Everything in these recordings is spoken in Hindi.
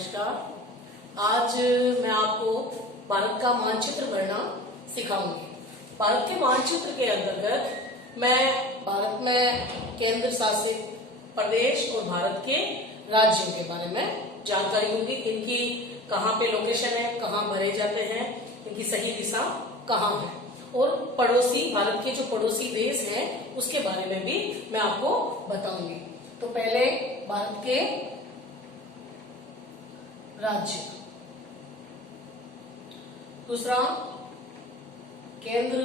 नमस्कार। आज मैं आपको भारत का मानचित्र गणना सिखाऊंगी। भारत के मानचित्र के अंतर्गत मैं भारत में केंद्र शासित प्रदेश और भारत के राज्यों के बारे में जानकारी दूंगी। इनकी कहाँ पे लोकेशन है, कहाँ भरे जाते हैं, इनकी सही दिशा कहाँ है, और पड़ोसी भारत के जो पड़ोसी देश हैं उसके बारे में भी मैं आपको बताऊंगी। तो पहले भारत के राज्य, दूसरा केंद्र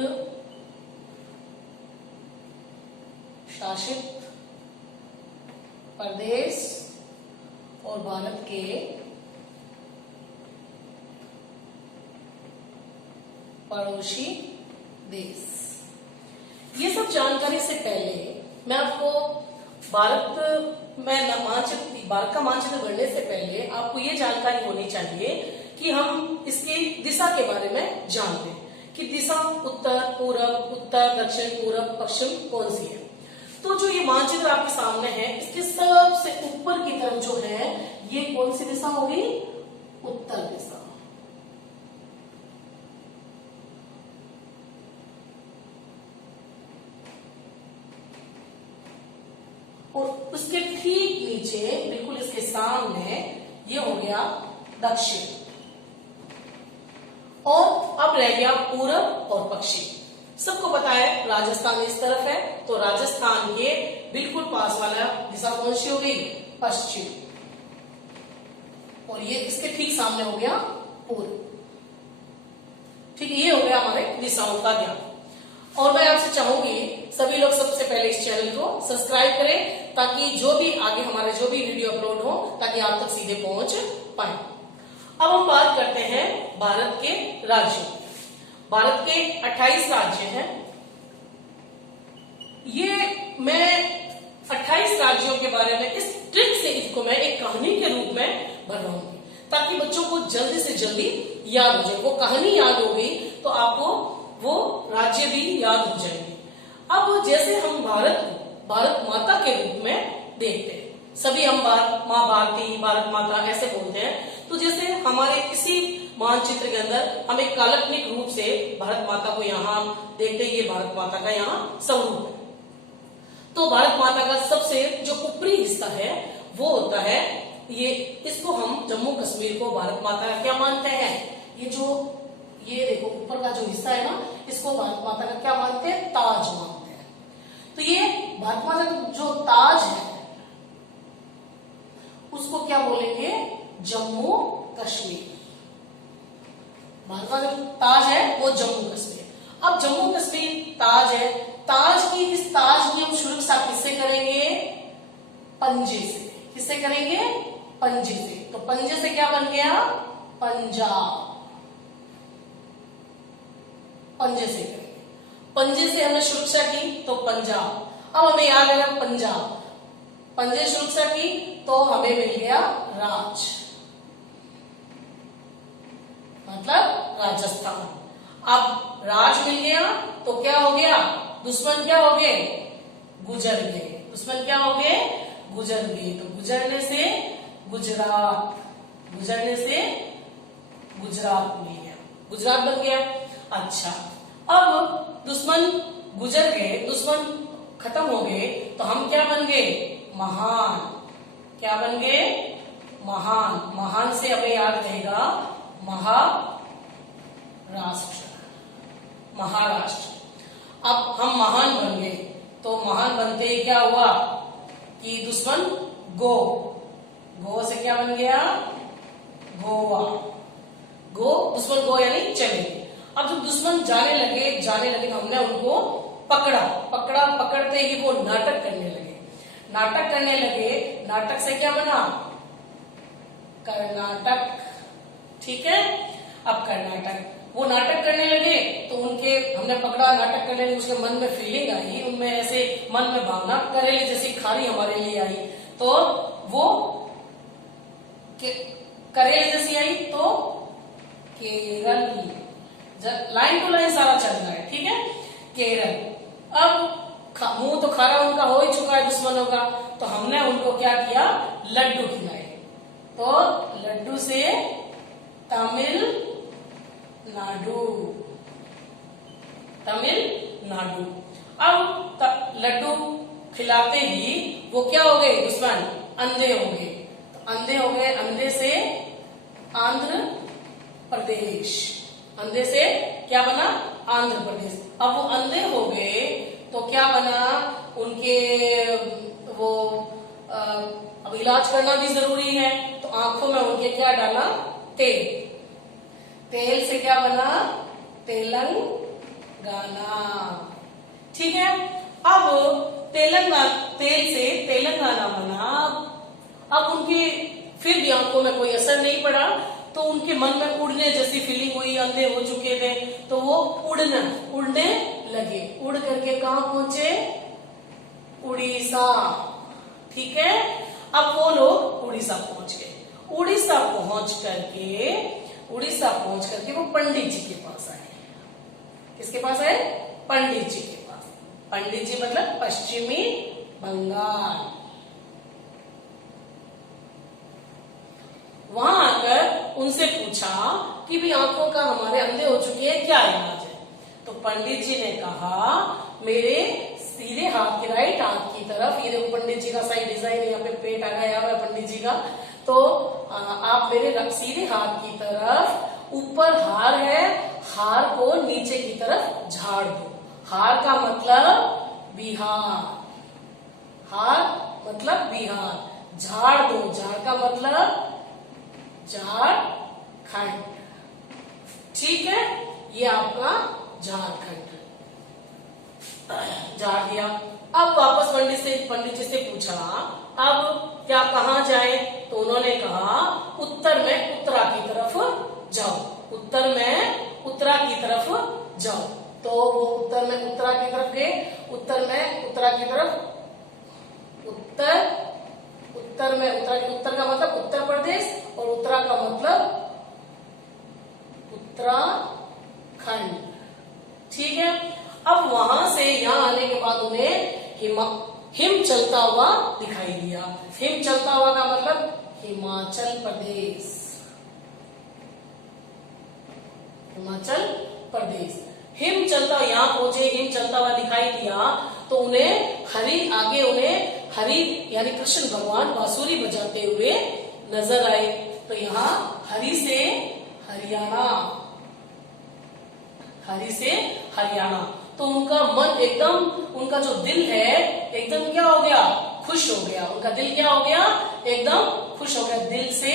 शासित प्रदेश और भारत के पड़ोसी देश। ये सब जानकारी से पहले मैं आपको भारत का मानचित्र गढ़ने से पहले आपको ये जानकारी होनी चाहिए कि हम इसकी दिशा के बारे में जानते हैं कि दिशा उत्तर पूरब, उत्तर दक्षिण, पूरब पश्चिम कौन सी है। तो जो ये मानचित्र आपके सामने है, इसके सबसे ऊपर की तरफ जो है ये कौन सी दिशा होगी? उत्तर दिशा। और उसके ठीक नीचे बिल्कुल इसके सामने ये हो गया दक्षिण, और अब रह गया पूरब और पश्चिम। सबको पता है राजस्थान इस तरफ है, तो राजस्थान के बिल्कुल पास वाला दिशा कौन सी हो गई? पश्चिम। और ये इसके ठीक सामने हो गया पूर्व। ठीक है, ये हो गया हमारे दिशाओं का ज्ञान। और मैं आपसे चाहूंगी सभी लोग सबसे पहले इस चैनल को सब्सक्राइब करें, ताकि जो भी आगे हमारे जो भी वीडियो अपलोड हो ताकि आप तक सीधे पहुंच पाए। अब हम बात करते हैं भारत के राज्यों। भारत के 28 राज्य हैं। ये मैं 28 राज्यों के बारे में इस ट्रिक से इसको मैं एक कहानी के रूप में भर रहा हूं, ताकि बच्चों को जल्दी से जल्दी याद हो जाए। वो कहानी याद हो गई तो आपको वो राज्य भी याद हो जाएंगे। अब जैसे हम भारत माता के रूप में देखते हैं, सभी हम माँ भारती, भारत माता ऐसे बोलते हैं। तो जैसे हमारे इसी मानचित्र के अंदर हम एक काल्पनिक रूप से भारत माता को यहाँ देखते हैं, ये भारत माता का यहाँ स्वरूप है। तो भारत माता का सबसे जो ऊपरी हिस्सा है वो होता है इसको हम जम्मू कश्मीर को भारत माता का क्या मानते हैं? ये देखो ऊपर का जो हिस्सा है ना, इसको भारत माता का क्या मानते हैं? ताज मानते हैं। तो ये भारत माता का जो ताज है उसको क्या बोलेंगे? जम्मू कश्मीर। भारत का जो ताज है वो जम्मू कश्मीर। अब जम्मू कश्मीर ताज है, इस ताज की हम सुरक्षा किससे करेंगे? पंजे से। किससे करेंगे? पंजे से। तो पंजे से क्या बन गया? पंजाब। पंजे से करेंगे, पंजे से हमने सुरक्षा की तो पंजाब। अब हमें याद आया पंजाब, पंजे सुरक्षा की तो हमें मिल गया राज, मतलब राजस्थान। अब राज मिल गया तो क्या हो गया? दुश्मन क्या हो गए? गुजर गए। दुश्मन क्या हो गए? गुजर गए। तो गुजरने से गुजरात, गुजरने से गुजरात मिल गया, गुजरात बन गया। अच्छा, अब दुश्मन गुजर गए, दुश्मन खत्म हो गए, तो हम क्या बन गए? महान। क्या बन गए? महान। महान से हमें याद रहेगा महाराष्ट्र। अब हम महान बन गए, तो महान बनते ही क्या हुआ कि दुश्मन गो से क्या बन गया? गोवा। दुश्मन गो यानी चले। अब जब दुश्मन जाने लगे तो हमने उनको पकड़ते ही वो नाटक करने लगे। नाटक से क्या बना? कर्नाटक। ठीक है, अब कर्नाटक। वो नाटक करने लगे तो हमने पकड़ा, नाटक करने लगे, उसके मन में फीलिंग आई, उनमें ऐसे मन में भावना करेले जैसी खारी हमारे लिए आई, तो वो करेले जैसी आई तो केरल। लाइन टू लाइन सारा चल रहा है, ठीक है। केरल। अब मुंह तो खारा उनका हो ही चुका है दुश्मनों का, तो हमने उनको क्या किया? लड्डू खिलाए। तो लड्डू से तमिलनाडु, तमिलनाडु। अब लड्डू खिलाते ही वो क्या हो गए दुश्मन, अंधे हो गए। तो अंधे हो गए, अंधे से आंध्र प्रदेश, अंधे से क्या बना, आंध्र प्रदेश। अब वो अंधे हो गए तो क्या बना, उनके वो अब इलाज करना भी जरूरी है, तो आंखों में उनके क्या डाला, तेल। तेल से क्या बना, तेलंगाना। ठीक है, अब तेल से तेलंगाना बना। अब उनकी फिर भी आंखों में कोई असर नहीं पड़ा, तो उनके मन में उड़ने जैसी फीलिंग हुई, अंधे हो चुके थे, तो वो उड़ने लगे। उड़ करके कहां पहुंचे, उड़ीसा। ठीक है, अब वो लोग उड़ीसा पहुंच गए। उड़ीसा पहुंच करके वो पंडित जी के पास आए। किसके पास आए, पंडित जी के पास। पंडित जी मतलब पश्चिमी बंगाल। वहां आकर उनसे पूछा कि भी आंखों का, हमारे अंधे हो चुके हैं, क्या इलाज है। तो पंडित जी ने कहा, मेरे सीधे हाथ की, राइट हाथ की तरफ, ये देखो पंडित जी का सही डिजाइन है, यहाँ पे पेट आ गया है पंडित जी का। तो आप मेरे सीधे हाथ की तरफ ऊपर हार है, हार को नीचे की तरफ झाड़ दो। हार का मतलब बिहार, हार मतलब बिहार, झाड़ दो, झाड़ का मतलब झारखंड। ठीक है, ये आपका झारखंड झाड़ दिया। अब वापस पंडित जी से पूछा, अब क्या कहाँ जाए। तो उन्होंने कहा, उत्तर में उत्तरा की तरफ जाओ, उत्तर में उत्तरा की तरफ जाओ। तो वो उत्तर में उत्तरा की तरफ गए। उत्तर में उत्तरा की तरफ, उत्तर में उत्तर का मतलब उत्तर प्रदेश, और उत्तरा का मतलब उत्तराखंड। ठीक है, अब वहां से यहां आने के बाद उन्हें हिम चलता हुआ दिखाई दिया। हिम चलता हुआ का मतलब हिमाचल प्रदेश, हिमाचल प्रदेश। हिम चलता, यहां पहुंचे, हिम चलता हुआ दिखाई दिया, तो उन्हें हरि यानी कृष्ण भगवान बांसुरी बजाते हुए नजर आए। तो यहाँ हरि से हरियाणा। तो उनका मन एकदम, उनका जो दिल है एकदम क्या हो गया, खुश हो गया। उनका दिल क्या हो गया, एकदम खुश हो गया। दिल से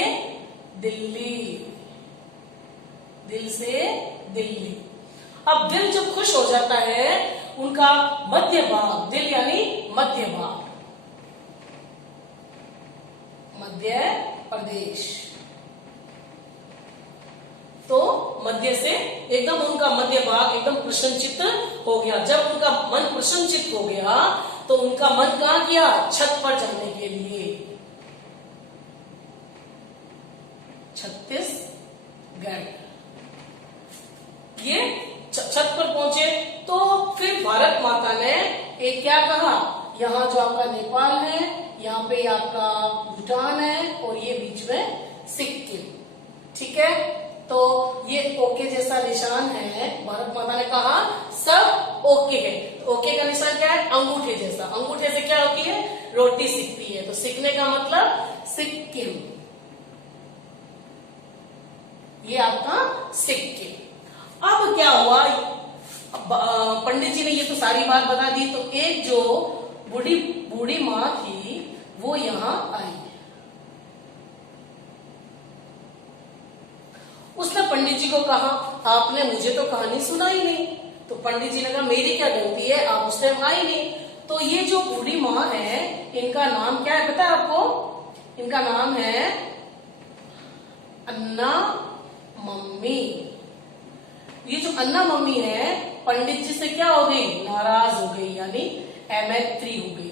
दिल्ली। अब दिल जब खुश हो जाता है, उनका मध्य भाग, दिल यानी मध्य भाग, मध्य प्रदेश। तो मध्य से एकदम उनका मध्य भाग एकदम प्रसन्नचित्त हो गया। जब उनका मन प्रसन्नचित्त हो गया, तो उनका मन कहाँ किया, छत पर जाने के लिए, छत्तीसगढ़। ये छत पर पहुंचे, तो फिर भारत माता ने एक क्या कहा, यहाँ जो आपका नेपाल है, यहाँ पे आपका भूटान है, और ये बीच में सिक्किम। ठीक है, तो ये ओके जैसा निशान है। भारत माता ने कहा सब ओके है। तो ओके का निशान क्या है, अंगूठे जैसा। अंगूठे से क्या होती है, रोटी सिकती है। तो सिकने का मतलब सिक्किम, ये आपका सिक्किम। अब क्या हुआ, पंडित जी ने ये तो सारी बात बता दी। तो एक जो बूढ़ी माँ थी, वो यहाँ आई। उसने पंडित जी को कहा, आपने मुझे तो कहानी सुनाई नहीं। तो पंडित जी ने कहा, मेरी क्या गलती है, आप उस टाइम आई नहीं। तो ये जो बूढ़ी माँ है, इनका नाम क्या है पता है आपको, इनका नाम है अन्ना मम्मी। ये जो अन्ना मम्मी है, पंडित जी से क्या हो गई, नाराज हो गई, यानी एमेत्री हो गई।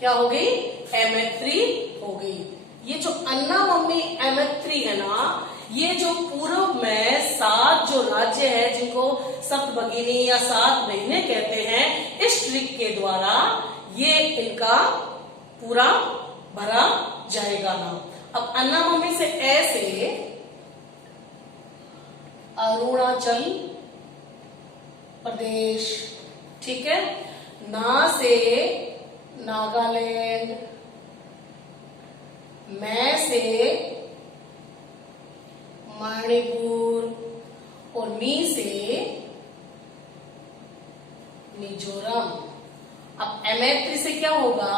क्या हो गई, एमेत्री हो गई। ये जो अन्ना मम्मी एमेत्री है ना, ये जो पूर्व में 7 जो राज्य है, जिनको सप्तभगिनी या 7 महीने कहते हैं, इस ट्रिक के द्वारा ये इनका पूरा भरा जाएगा नाम। अब अन्ना मम्मी से ए से अरुणाचल प्रदेश, ठीक है। ना से नागालैंड, मैं से मणिपुर और मी से मिजोरम। अब M3 से क्या होगा?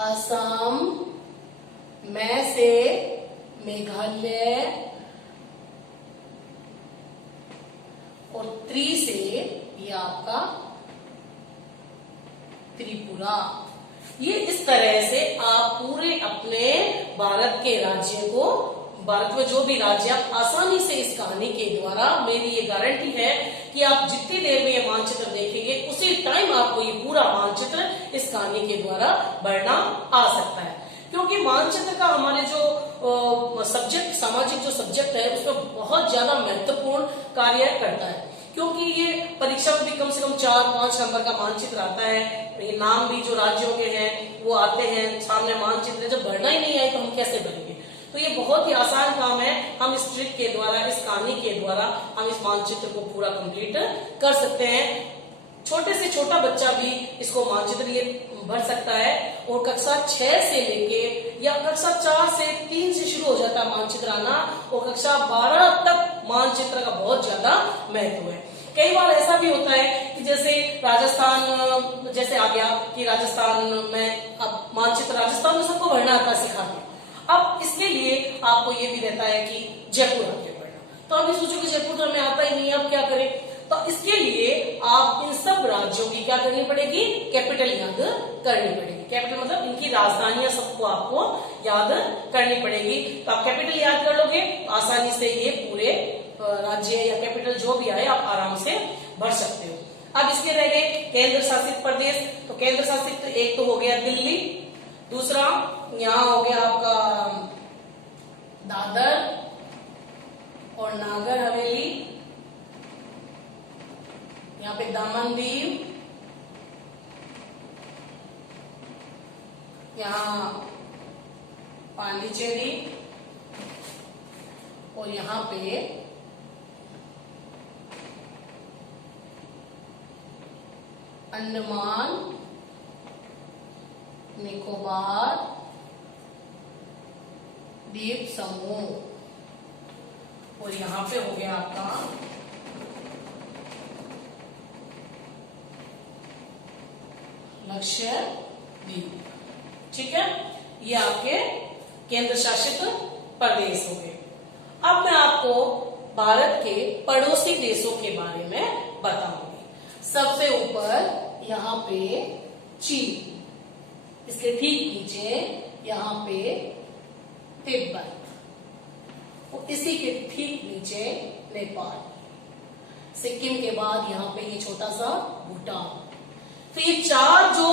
असम, मैं से मेघालय और त्रि से ये आपका त्रिपुरा। ये इस तरह से आप पूरे अपने भारत के राज्य को, भारत में जो भी राज्य, आप आसानी से इस कहानी के द्वारा, मेरी ये गारंटी है कि आप जितनी देर में ये मानचित्र देखेंगे उसी टाइम आपको ये पूरा मानचित्र इस कहानी के द्वारा बढ़ना आ सकता है। क्योंकि मानचित्र का हमारे जो सब्जेक्ट, सामाजिक जो सब्जेक्ट है, उसमें बहुत ज्यादा महत्वपूर्ण कार्य करता है। क्योंकि ये परीक्षा में भी कम से कम 4-5 नंबर का मानचित्र आता है। ये नाम भी जो राज्यों के हैं वो आते हैं, सामने मानचित्र जब भरना ही नहीं आए तो हम कैसे भरेंगे? तो ये बहुत ही आसान काम है। हम इस ट्रिक के द्वारा, इस कहानी के द्वारा हम इस मानचित्र को पूरा कंप्लीट कर सकते हैं। छोटे से छोटा बच्चा भी इसको मानचित्र ये भर सकता है। और कक्षा 6 से लेके या कक्षा 4 से 3 से शुरू हो जाता है मानचित्र आना, और कक्षा 12 तक मानचित्र का बहुत ज्यादा महत्व है। कई बार ऐसा भी होता है कि जैसे राजस्थान जैसे आ गया कि राजस्थान में अब मानचित्र राजस्थान में सबको भरना आता है, सिखा दिया। अब इसके लिए आपको ये भी रहता है कि जयपुर आके पढ़ना। तो अभी सोचो कि जयपुर तो हमें आता ही नहीं, अब क्या करें? तो इसके लिए आप इन सब राज्यों की क्या करनी पड़ेगी? कैपिटल याद करनी पड़ेगी। कैपिटल मतलब इनकी राजधानियां सबको आपको याद करनी पड़ेगी। तो आप कैपिटल याद कर लोगे, आसानी से ये पूरे राज्य या कैपिटल जो भी आए आप आराम से भर सकते हो। अब इसके रह गए केंद्र शासित प्रदेश। तो केंद्र शासित एक तो हो गया दिल्ली, दूसरा यहाँ हो गया आपका दादर और नागर हवेली, यहाँ पे दमन दीव, यहाँ पांडिचेरी और यहाँ पे अंडमान निकोबार द्वीप समूह, और यहाँ पे हो गया आपका लक्षद्वीप। ठीक है, ये आपके केंद्र शासित प्रदेश हो गए। अब मैं आपको भारत के पड़ोसी देशों के बारे में बताऊंगी। सबसे ऊपर यहाँ पे चीन, इसके ठीक नीचे यहाँ पे तिब्बत, और इसी के ठीक नीचे नेपाल, सिक्किम के बाद यहाँ पे ये छोटा सा भूटान। तो ये चार जो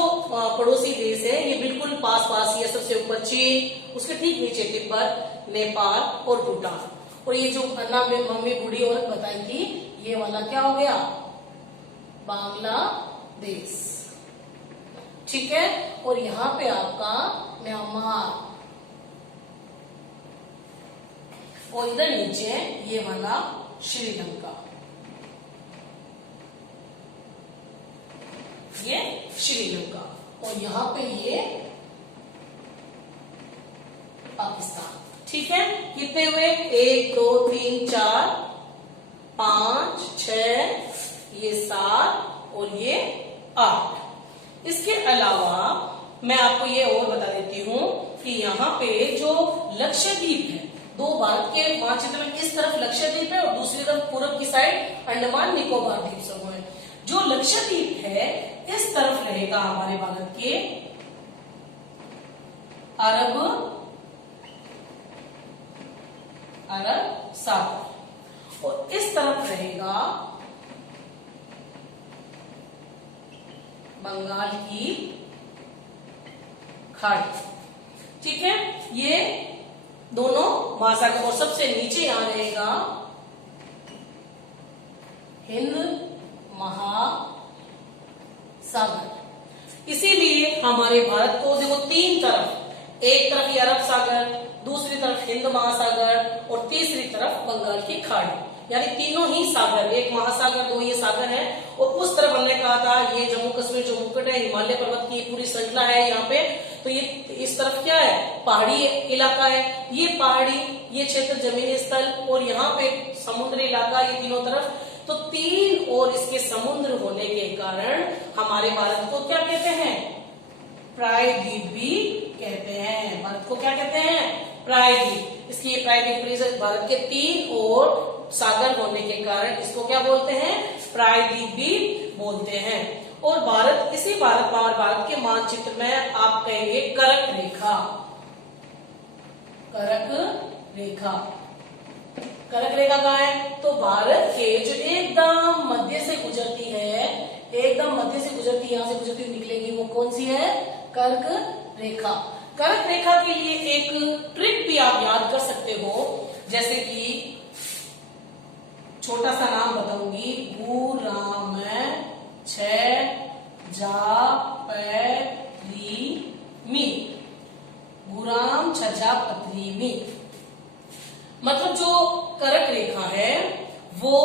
पड़ोसी देश है ये बिल्कुल पास पास ही है। सबसे ऊपर चीन, उसके ठीक नीचे तिब्बत, नेपाल और भूटान। और ये जो अन्ना में मम्मी बूढ़ी औरत बताई थी, ये वाला क्या हो गया? बांग्लादेश। ठीक है, और यहाँ पे आपका म्यांमार, और इधर नीचे ये वाला श्रीलंका। ये श्रीलंका, और यहाँ पे ये पाकिस्तान। ठीक है, कितने हुए? 1 2 3 4 5 6, ये 7 और ये 8। इसके अलावा मैं आपको ये और बता देती हूँ कि यहाँ पे जो लक्षद्वीप है, दो भारत के मानचित्र में इस तरफ लक्षद्वीप है और दूसरी तरफ पूर्व की साइड अंडमान निकोबार द्वीप समूह है। जो लक्षद्वीप है इस तरफ रहेगा हमारे भारत के अरब सागर, और इस तरफ रहेगा बंगाल की खाड़ी। ठीक है, ये दोनों महासागर, और सबसे नीचे यहां रहेगा हिंद महासागर। इसीलिए हमारे भारत को देखो तीन तरफ एक तरफ ये अरब सागर, दूसरी तरफ हिंद महासागर और तीसरी तरफ बंगाल की खाड़ी, यानी तीनों ही सागर, एक महासागर दो ये सागर है। और उस तरफ हमने कहा था ये जम्मू कश्मीर जो मुकुट है, हिमालय पर्वत की पूरी श्रृंखला है यहाँ पे। तो ये इस तरफ क्या है, पहाड़ी इलाका है, ये पहाड़ी, ये क्षेत्र जमीनी स्थल और यहाँ पे समुद्री इलाका, ये तीनों तरफ। तो तीन और इसके समुद्र होने के कारण हमारे भारत को क्या कहते हैं, प्रायद्वीप भी कहते हैं। भारत को क्या कहते हैं, प्रायद्वीप। इसकी ये प्रायद्वीप, भारत के तीन और सागर होने के कारण इसको क्या बोलते हैं, प्रायद्वीप भी बोलते हैं। और भारत, इसी भारत के मानचित्र में आप कहेंगे करक रेखा, करक रेखा। करक रेखा कहाँ है, तो भारत के जो एकदम मध्य से गुजरती है, एकदम मध्य से गुजरती, यहां से गुजरती हुई निकलेगी, वो कौन सी है, कर्क रेखा। कर्क रेखा के लिए एक ट्रिक भी आप याद कर सकते हो, जैसे कि छोटा सा नाम बताऊंगी, गुराम छ जा पत्री मी, गुराम छजा पत्री मी। मतलब जो कर्क रेखा है वो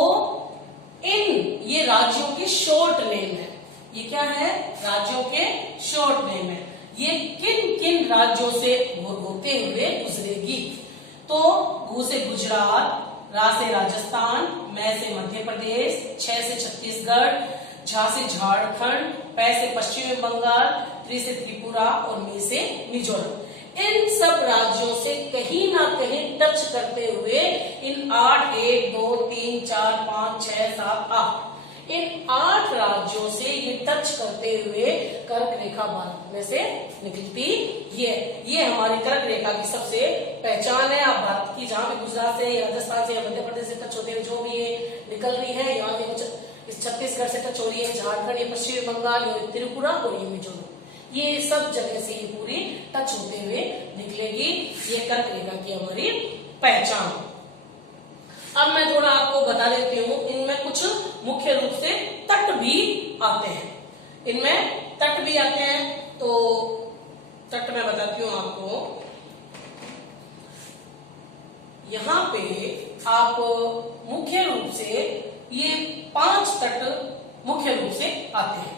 ये राज्यों के शॉर्ट नेम है। ये क्या है, राज्यों के शॉर्ट नेम है। ये किन किन राज्यों से होते हुए गुजरेगी, तो गु से गुजरात, रा से राजस्थान, मैं से मध्य प्रदेश, छ से छत्तीसगढ़, झा से झारखंड, पै से पश्चिमी बंगाल, त्रि से त्रिपुरा और मी से मिजोरम। इन सब राज्यों से कहीं ना कहीं टच करते हुए इन 8, 1, 2, 3, 4, 5, 6, 7, 8 इन 8 राज्यों से ये टच करते हुए कर्क रेखा भारत में से निकलती ये हमारी कर्क रेखा की सबसे पहचान है। आप भारत की जहां भी गुजरात से, राजस्थान से या मध्य प्रदेश से टच होते हुए जो भी ये निकल रही है, यहाँ पे छत्तीसगढ़ से टच हो रही है, झारखंड, ये पश्चिमी बंगाल, ये त्रिपुरा और ये मिजोरम, ये सब जगह से ये पूरी टच होते हुए निकलेगी। ये कर्क रेखा की हमारी पहचान। अब मैं थोड़ा आपको बता देती हूँ, इनमें कुछ मुख्य रूप से तट भी आते हैं, इनमें तट भी आते हैं। तो तट मैं बताती हूँ आपको, यहाँ पे आप मुख्य रूप से ये 5 तट मुख्य रूप से आते हैं।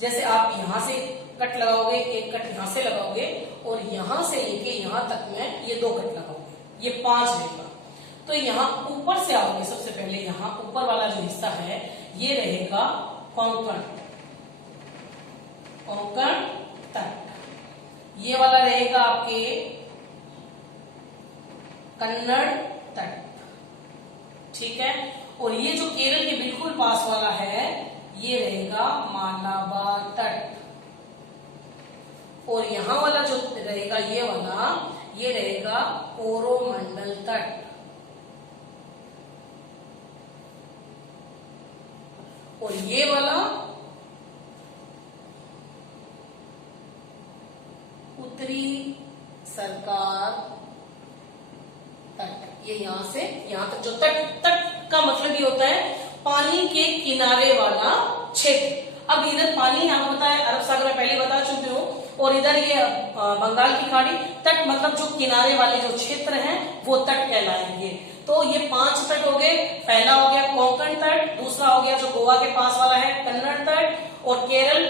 जैसे आप यहाँ से कट लगाओगे, एक कट यहां से लगाओगे और यहां से लेके यहां तक में ये 2 कट लगाओगे, ये 5 रहेगा। तो यहाँ ऊपर से आओगे, सबसे पहले यहाँ ऊपर वाला जो हिस्सा है ये रहेगा कोंकण, कोंकण तट। ये वाला रहेगा आपके कन्नड़ तट, ठीक है। और ये जो केरल के बिल्कुल पास वाला है ये रहेगा मालाबार तट। और यहाँ वाला जो रहेगा ये वाला, ये रहेगा कोरोमंडल तट। और ये वाला उत्तरी सरकार तट। ये यहां से यहां तक जो तट का मतलब ये होता है पानी के किनारे वाला क्षेत्र। अब इधर पानी आपको पता है अरब सागर में पहले बता चुके हो, और इधर ये बंगाल की खाड़ी, तट मतलब जो किनारे वाले जो क्षेत्र हैं वो तट कहलाएंगे। तो ये 5 तट हो गए। पहला हो गया कोंकण तट, दूसरा हो गया जो गोवा के पास वाला है कन्नड़ तट, और केरल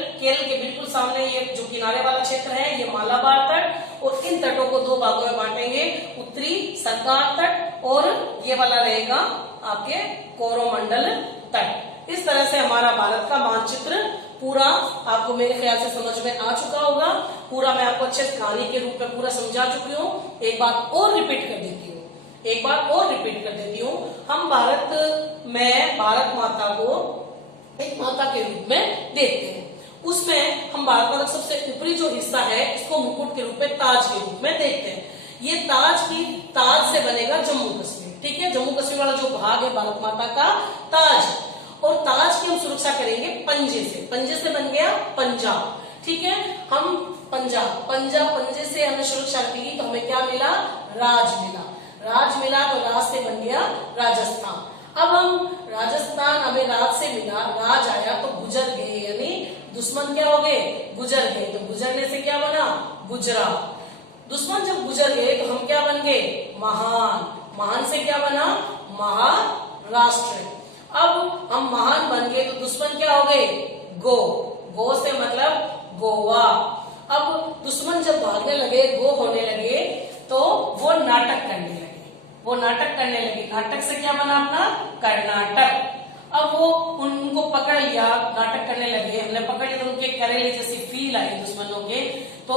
के बिल्कुल सामने ये जो किनारे वाला क्षेत्र है ये मालाबार तट। और इन तटों को 2 भागों में बांटेंगे, उत्तरी सरकार तट और ये वाला रहेगा आपके कोरोमंडल तट। इस तरह से हमारा भारत का मानचित्र पूरा आपको मेरे ख्याल से समझ में आ चुका होगा। पूरा मैं आपको अच्छे कहानी के रूप में पूरा समझा चुकी हूँ। एक बात और रिपीट कर देती हूँ, हम भारत में भारत माता को एक माता के रूप में देखते हैं। उसमें हम भारत माता का सबसे ऊपरी जो हिस्सा है इसको मुकुट के रूप में, ताज के रूप में देखते हैं। ये ताज से बनेगा जम्मू कश्मीर, ठीक है। जम्मू कश्मीर वाला जो भाग है भारत माता का ताज, और ताज की हम सुरक्षा करेंगे पंजे से बन गया पंजाब, ठीक है। हम पंजे से हमने सुरक्षा की तो हमें क्या मिला, राज मिला तो राज से बन गया राजस्थान। अब हम राजस्थान हमें राज से मिला, राज आया तो गुजर गए, यानी दुश्मन क्या हो गए, गुजर गए। तो गुजरने से क्या बना, गुजरात। दुश्मन जब गुजर गए तो हम क्या बन गए? महान। महान से क्या बना? महाराष्ट्र। अब हम महान बन गए तो दुश्मन क्या हो गए? गो। गो से मतलब गोवा। अब दुश्मन जब भागने लगे, गो होने लगे, तो वो नाटक करने लगे। वो नाटक करने लगे। नाटक से क्या बना अपना? कर्नाटक। अब वो उनको पकड़ लिया, नाटक करने लगे, हमने पकड़ लिया तो उनके करेले जैसी फील आई दुश्मनों के, तो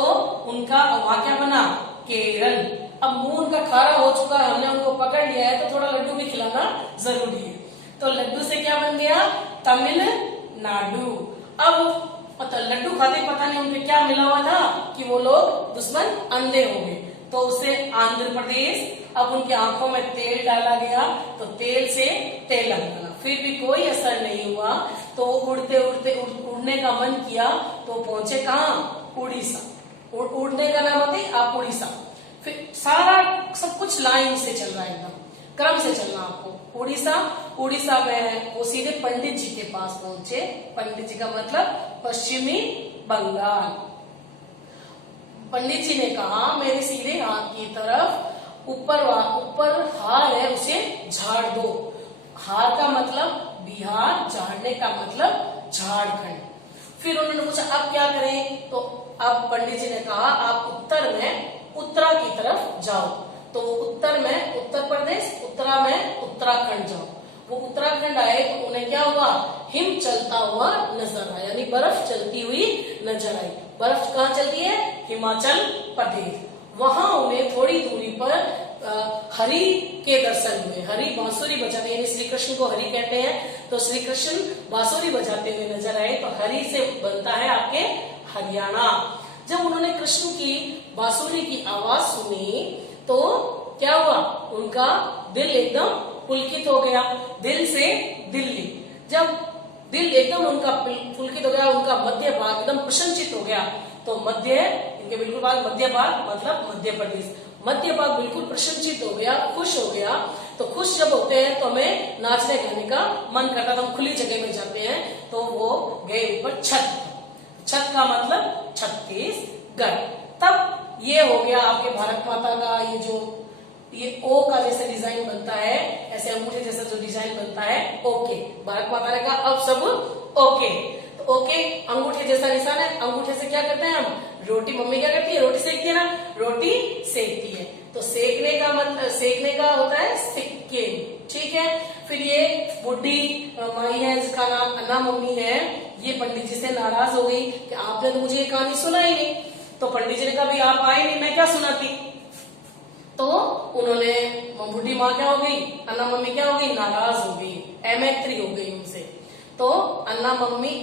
उनका वहां क्या बना? केरल। अब मुंह उनका खारा हो चुका है, हमने उनको पकड़ लिया है तो थोड़ा लड्डू भी खिलाना जरूरी है, तो लड्डू से क्या बन गया? तमिलनाडु। अब तो लड्डू खाते पता नहीं उनके क्या मिला हुआ था कि वो लोग दुश्मन अंधे हो गए, तो उसे आंध्र प्रदेश। अब उनकी आंखों में तेल डाला गया तो तेल से तेलंगाना, फिर भी कोई असर नहीं हुआ, तो उड़ते उड़ते उड़ने का मन किया तो पहुंचे कहाँ? उड़ीसा। उड़ने का नाम होती आप उड़ीसा। फिर सारा सब कुछ लाइन से चल रहा है, एकदम क्रम से चलना आपको। उड़ीसा, उड़ीसा में वो सीधे पंडित जी के पास पहुंचे। पंडित जी का मतलब पश्चिमी बंगाल। पंडित जी ने कहा मेरे सीधे हाथ की तरफ ऊपर हार है, उसे झाड़ दो। हार का मतलब बिहार, झाड़ने का मतलब झारखंड। फिर उन्होंने पूछा अब क्या करें? तो अब पंडित जी ने कहा आप उत्तर में उत्तरा की तरफ जाओ। तो वो उत्तर में उत्तर प्रदेश, उत्तरा में उत्तराखंड जाओ। वो उत्तराखंड आए तो उन्हें क्या हुआ? हिम चलता हुआ नजर आया, यानी बर्फ चलती हुई नजर आई। बर्फ कहाँ चलती है? हिमाचल प्रदेश। वहां उन्हें थोड़ी दूरी पर हरि के दर्शन हुए। हरि बांसुरी बजाते, यानी श्री कृष्ण को हरि कहते हैं, तो श्री कृष्ण बांसुरी बजाते हुए नजर आए। तो हरि से बनता है आपके हरियाणा। जब उन्होंने कृष्ण की बांसुरी की आवाज सुनी तो क्या हुआ? उनका दिल एकदम पुलकित हो गया। दिल से दिल्ली। जब दिल एकदम उनका पुलकित हो गया, उनका मध्य भाग एकदम प्रसन्नचित हो गया, तो इनके बिल्कुल भाग मध्य भाग मतलब मध्य प्रदेश, मध्य भाग बिल्कुल प्रसन्नचित हो गया, खुश हो गया। तो खुश जब होते हैं तो हमें नाचने गाने का मन करता, तो हम खुली जगह में जाते हैं। तो वो गए ऊपर छत। छत का मतलब छत्तीसगढ़। तब ये हो गया आपके भारत माता का ये ओ का जैसे डिजाइन बनता है, ऐसे अंगूठे जैसा जो डिजाइन बनता है, ओके। भारत माता ने कहा अब सब ओके। तो ओके अंगूठे जैसा निशान है। अंगूठे से क्या करते हैं हम? रोटी। मम्मी क्या करती है? रोटी सेकती है ना, रोटी सेकती है। तो सेकने का मतलब सेकने का होता है सिक्के, ठीक है। फिर ये बुढ़ी माई है जिसका नाम अन्ना मम्मी है, ये पंडित जी से नाराज हो गई कि आपने तो मुझे ये कहानी सुनाई नहीं। तो पंडित जी ने कहा भाई आप आए नहीं, मैं क्या सुनाती। तो उन्होंने बुढ़ी माँ क्या हो गई? अन्ना मम्मी क्या हो गई? नाराज हो गई, अमैत्री हो गई उनसे। तो अन्ना मम्मी